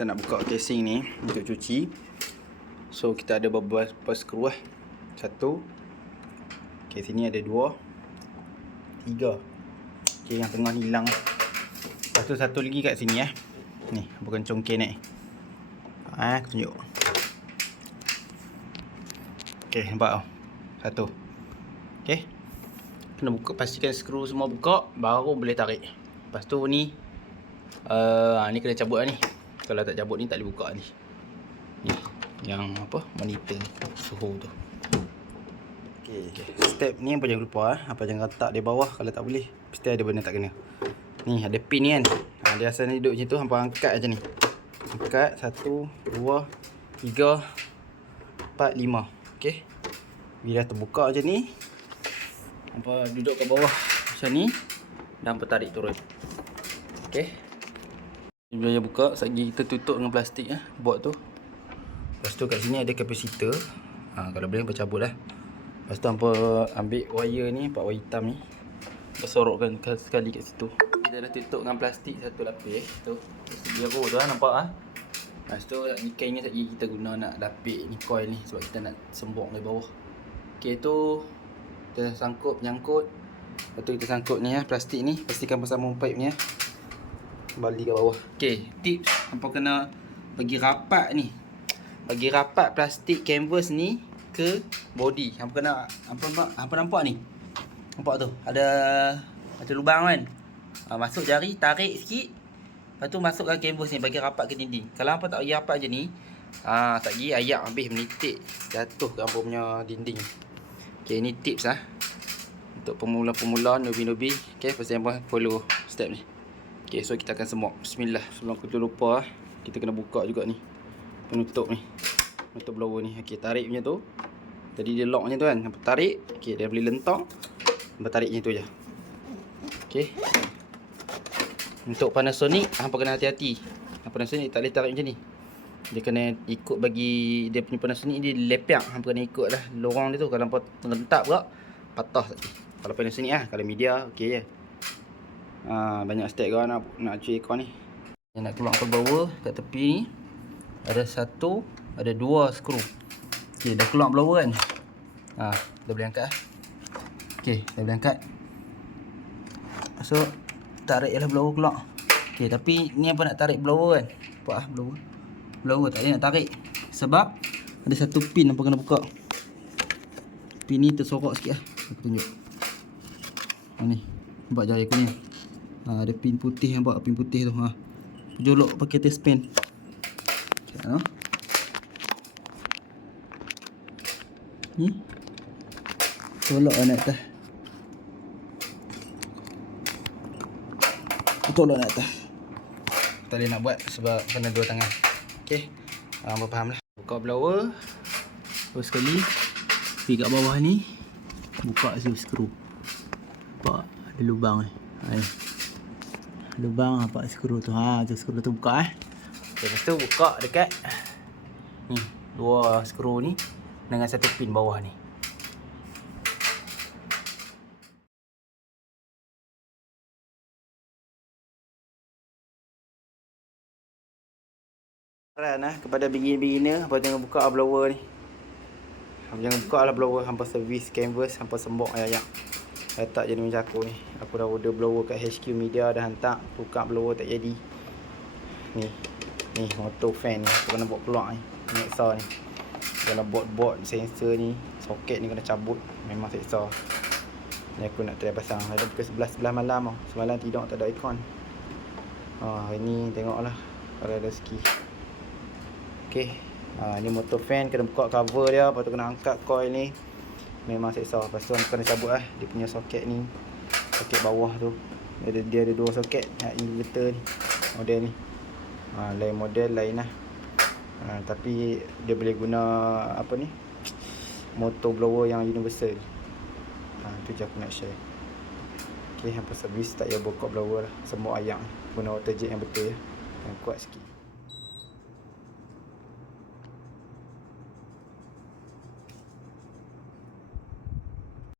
Kita nak buka casing ni untuk cuci. So kita ada beberapa skru lah. Satu. Okay, sini ada dua. Tiga. Okay, yang tengah ni hilang. Lepas tu satu lagi kat sini Ni, bukan congkeh naik. Aku tunjuk. Okay, nampak tau. Satu. Okay. Kena buka, pastikan skru semua buka, baru boleh tarik. Lepas tu ni ni kena cabut lah ni. Kalau tak cabut ni tak boleh buka ni. Ni yang apa, monitor suhu tu. Okay. Step ni apa jangan lupa apa jangan letak di bawah. Kalau tak boleh, mesti ada benda tak kena. Ni ada pin ni kan. Dia asal ni duduk macam tu, hampa angkat aja ni. Angkat 1 2 3 4 5. Okey. Bila terbuka je ni, hampa duduk kat bawah macam ni dan hampa tarik turun. Okey. Bila dia buka, sekejap kita tutup dengan plastik board tu. Lepas tu kat sini ada kapasitor. Kalau boleh hampa cabut lah. Lepas tu hampa ambil wire ni, part wire hitam ni. Bersorokkan sekali kat situ. Kita dah tutup dengan plastik satu lapis tu. Biru tu nampak Lepas tu ni kain ni sekejap kita guna nak lapik ni coil ni sebab kita nak sembok dari bawah. Okey, tu kita sangkut penyangkut. Lepas tu kita sangkut ni plastik ni, pastikan bersambung pipe ni kembali ke bawah. Okey, tips hampa kena bagi rapat ni. Bagi rapat plastik canvas ni ke body. Hampa kena hampa nampak ni. Nampak tu? Ada lubang kan? Masuk jari, tarik sikit. Lepas tu masukkan canvas ni, bagi rapat ke dinding. Kalau hampa tak bagi rapat je ni, tak bagi ayak habis menitik, jatuh ke hampa punya dinding. Okey, ni tips untuk pemula-pemula, newbie-newbie. Okey, pasti hampa follow step ni. Okey, so kita akan sembok. Bismillah. Sebelum aku lupa kita kena buka juga ni penutup ni. Penutup blower ni. Okey, tarik punya tu. Tadi dia lock macam tu kan. Hampa tarik. Okey, dia boleh lentang. Hampa tarik macam tu je. Okey. Untuk Panasonic, hampa kena hati-hati. Panasonic tak boleh tarik macam ni. Dia kena ikut bagi dia punya Panasonic dia lepiak. Hampa kena ikut lah lorong dia tu. Kalau hampa terlentap pula, patah tadi. Kalau Panasonic kalau media okey je. Banyak step kau nak cuci aircon ni. Yang nak keluar blower kat tepi ni ada satu, ada dua skru. Okey, dah keluar blower kan. Dah boleh angkat Okey, dah boleh angkat. So tarik lah blower keluar. Okey, tapi ni apa nak tarik blower kan? Nampak blower tak boleh nak tarik sebab ada satu pin apa kena buka. Pin ni tersorok sikit aku tunjuk. Ni nampak jari aku ni. Ada pin putih, nampak pin putih tu. Jolok pakai test pen. Ni tolak lah nak atas. Tolak nak atas. Tak boleh nak buat sebab kena dua tangan. Okey. Hampa faham lah. Buka blower. Terus sekali pergi kat bawah ni, buka skru. Nampak ada lubang ni. Lubang apa skru tu. Tu skru tu buka Okay, lepas tu buka dekat ni, dua skru ni dengan satu pin bawah ni. Kepada beginner, hampa jangan buka blower ni. Hampa jangan buka lah blower. Hampa servis canvas, hampa sembok ayak. Letak je macam aku ni. Aku dah order blower kat HQ Media, dah hantar. Buka blower tak jadi. Ni motor fan ni. Aku kena buat keluar ni. Seksa ni. Dalam board sensor ni, soket ni kena cabut. Memang seksa. Ni aku nak try pasang. Ada pukul 11 malam tau. Semalam tidur tak ada aircon. Hari ni tengoklah kalau ada rezeki. Okey. Ni motor fan, kena buka cover dia. Lepas tu kena angkat coil ni. Memang seksa. Lepas tu kena cabut dia punya soket ni. Soket bawah tu. Dia ada dua soket. Inverter ni. Model ni. Lain model lain lah. Tapi dia boleh guna apa ni, motor blower yang universal. Tu je aku nak share. Okey, hampa servis tak payah buka blower lah. Semua ayak guna water jet yang betul yang kuat sikit.